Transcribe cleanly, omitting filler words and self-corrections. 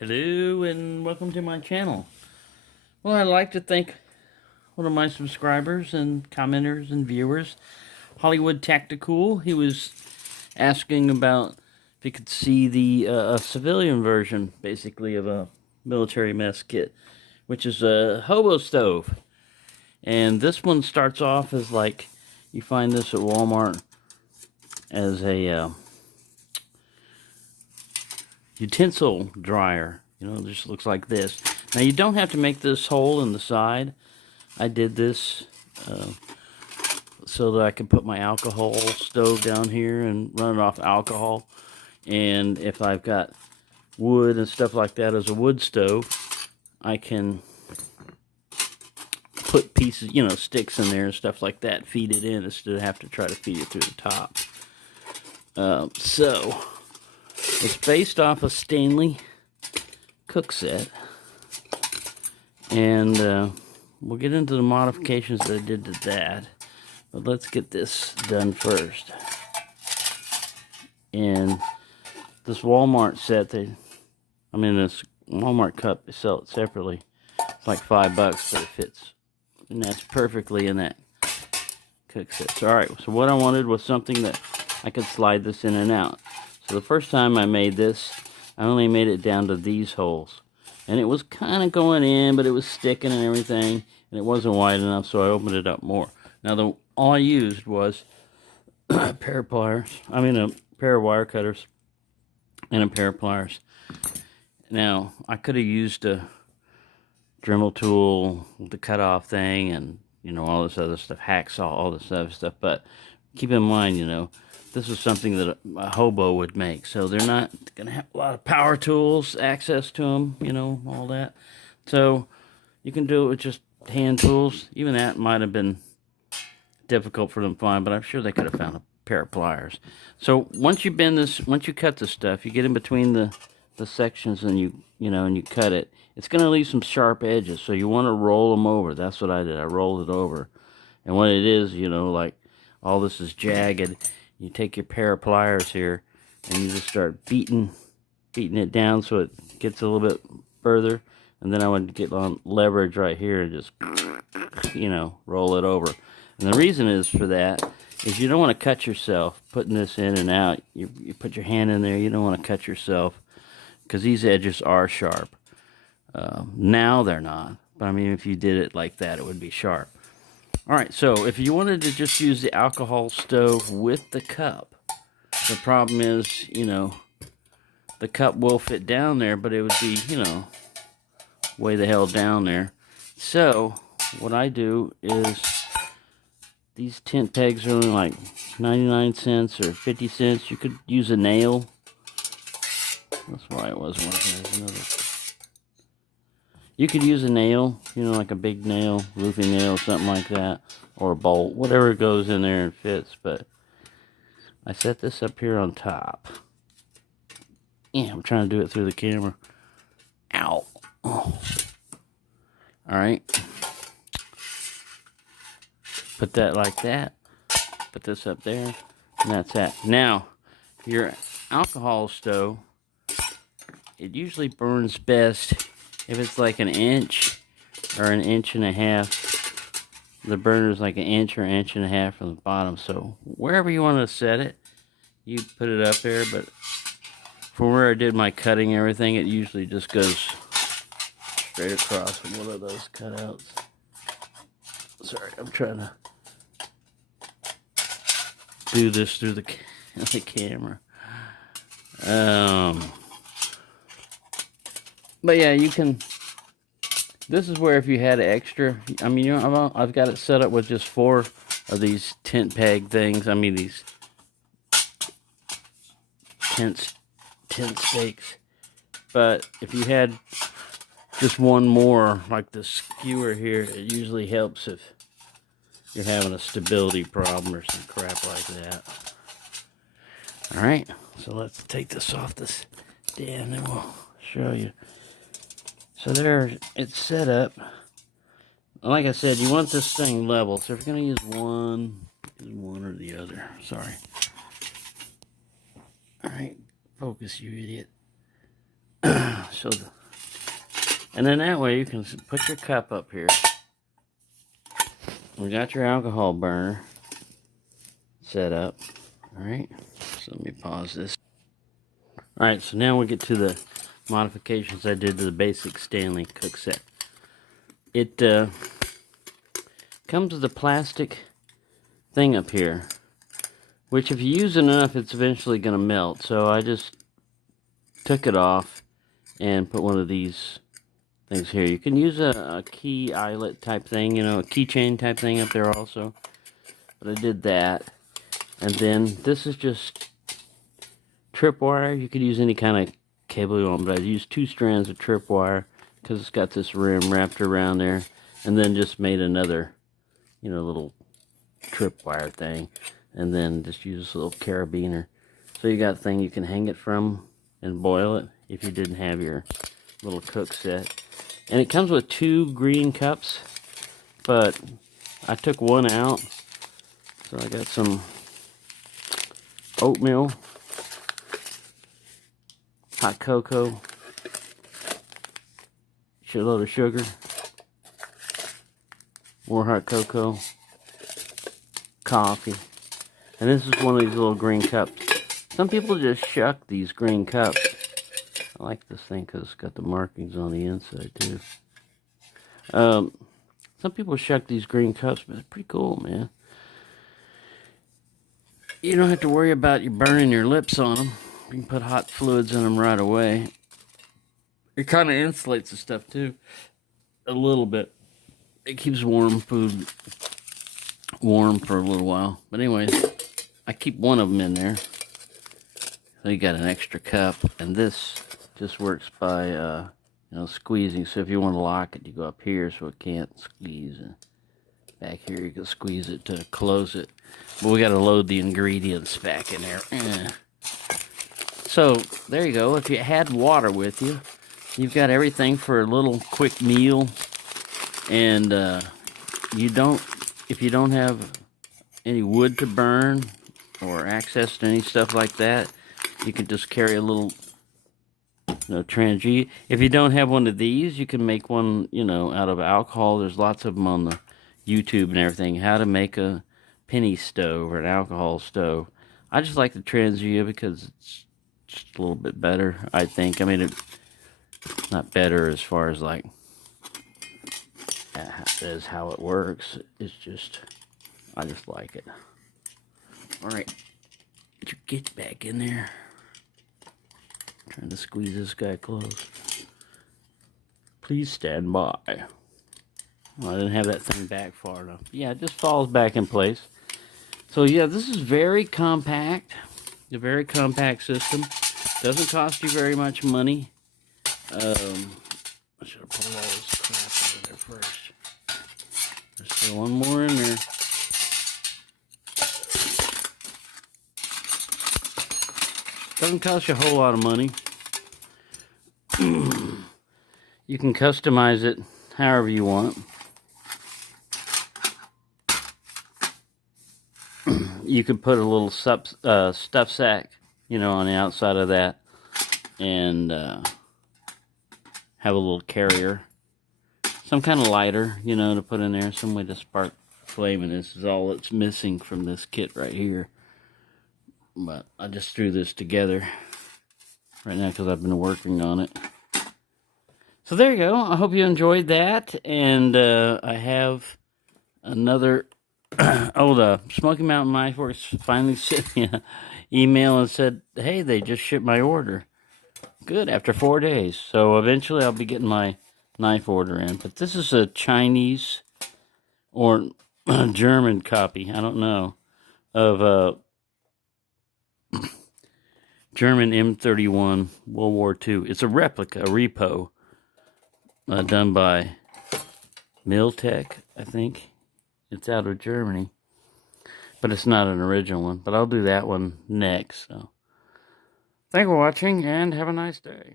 Hello and welcome to my channel. Well, I'd like to thank one of my subscribers and commenters and viewers, Hollywood Tacticool. He was asking about if he could see the a civilian version, basically, of a military mess kit, which is a Hobo Stove. And this one starts off as like, you find this at Walmart as a utensil dryer. You know, it just looks like this. Now, you don't have to make this hole in the side. I did this so that I could put my alcohol stove down here and run it off alcohol. And if I've got wood and stuff like that as a wood stove, I can put pieces, you know, sticks in there and stuff like that, feed it in instead of have to try to feed it through the top. So it's based off a Stanley cook set, and we'll get into the modifications that I did to that, but let's get this done first. And this Walmart set, this Walmart cup, they sell it separately. It's like $5, but it fits, and that's perfectly in that cook set. So, alright, so what I wanted was something that I could slide this in and out. So the first time I made this, I only made it down to these holes. And it was kind of going in, but it was sticking and everything. And it wasn't wide enough, so I opened it up more. Now, all I used was a pair of pliers. A pair of wire cutters and a pair of pliers. Now, I could have used a Dremel tool with the cutoff thing and, you know, all this other stuff, hacksaw, all this other stuff. But keep in mind, you know, this is something that a hobo would make, so they're not going to have a lot of power tools, access to them, you know, all that. So you can do it with just hand tools. Even that might have been difficult for them to find, but I'm sure they could have found a pair of pliers. So once you cut this stuff, you get in between the sections and you cut it. It's going to leave some sharp edges, so you want to roll them over. That's what I did. I rolled it over, and what it is, you know, like all this is jagged. You take your pair of pliers here, and you just start beating it down so it gets a little bit further. And then I would get on leverage right here and just, you know, roll it over. And the reason is for that is you don't want to cut yourself putting this in and out. You put your hand in there, you don't want to cut yourself because these edges are sharp. Now they're not, but I mean, if you did it like that, it would be sharp. Alright, so if you wanted to just use the alcohol stove with the cup, the problem is, you know, the cup will fit down there, but it would be, you know, way the hell down there. So, what I do is, these tent pegs are only like 99 cents or 50 cents. You could use a nail. That's why it wasn't working. You could use a nail, you know, like a big nail, roofing nail, something like that, or a bolt, whatever goes in there and fits. But I set this up here on top. Yeah, I'm trying to do it through the camera. Ow. Oh. Alright. Put that like that. Put this up there. And that's that. Now, your alcohol stove, it usually burns best if it's like an inch or an inch and a half. The burner's like an inch or inch and a half from the bottom. So wherever you want to set it, you put it up there. But for where I did my cutting and everything, it usually just goes straight across from one of those cutouts. Sorry, I'm trying to do this through the camera. But yeah, you can. This is where if you had extra, I mean, you know, I've got it set up with just 4 of these tent peg things. I mean, these tent stakes. But if you had just one more, like the skewer here, it usually helps if you're having a stability problem or some crap like that. All right, so let's take this off this stand and we'll show you. So there, it's set up. Like I said, you want this thing level. So if you're going to use one or the other. Sorry. Alright, focus, you idiot. So, and then that way you can put your cup up here. We got your alcohol burner set up. All right, so let me pause this. All right, so now we get to the modifications I did to the basic Stanley cook set. It comes with a plastic thing up here, which if you use it enough, it's eventually going to melt. So I just took it off and put one of these things here. You can use a key eyelet type thing, you know, a keychain type thing up there also. But I did that. And then this is just tripwire. You could use any kind of cable you want, but I used 2 strands of tripwire because it's got this rim wrapped around there. And then just made another, you know, little tripwire thing. And then just use this little carabiner. So you got a thing you can hang it from and boil it if you didn't have your little cook set. And it comes with 2 green cups, but I took one out. So I got some oatmeal, hot cocoa, shitload of sugar, more hot cocoa, coffee. And this is one of these little green cups. Some people just shuck these green cups. I like this thing because it's got the markings on the inside too. Some people shuck these green cups, but it's pretty cool, man. You don't have to worry about you burning your lips on them. You can put hot fluids in them right away. It kind of insulates the stuff too, a little bit. It keeps warm food warm for a little while. But anyways, I keep one of them in there. So you got an extra cup, and this just works by you know, squeezing. So if you want to lock it, you go up here so it can't squeeze, and back here you can squeeze it to close it. But we got to load the ingredients back in there. So there you go. If you had water with you, you've got everything for a little quick meal. And if you don't have any wood to burn or access to any stuff like that, you can just carry a little, you know, Trans-G. If you don't have one of these, you can make one, you know, out of alcohol. There's lots of them on the YouTube and everything. How to make a penny stove or an alcohol stove. I just like the Trans-G because it's just a little bit better, I think. I mean, it's not better as far as like as how it works. It's just, I just like it. All right, get back in there. I'm trying to squeeze this guy close. Please stand by. Well, I didn't have that thing back far enough. Yeah, it just falls back in place. So yeah, this is very compact. A very compact system. Doesn't cost you very much money. I should have pulled all this crap out of there first. There's still one more in there. Doesn't cost you a whole lot of money. You can customize it however you want. You could put a little stuff sack, you know, on the outside of that, and have a little carrier, some kind of lighter, you know, to put in there, some way to spark flame. And this is all that's missing from this kit right here. But I just threw this together right now because I've been working on it. So there you go. I hope you enjoyed that. And I have another. Oh, the Smoky Mountain Knife Works finally sent me an email and said, hey, they just shipped my order. Good, after 4 days. So eventually I'll be getting my knife order in. But this is a Chinese or German copy, I don't know, of German M31 World War II. It's a replica, a repo, done by Miltech, I think. It's out of Germany, but it's not an original one. But I'll do that one next. So, thanks for watching, and have a nice day.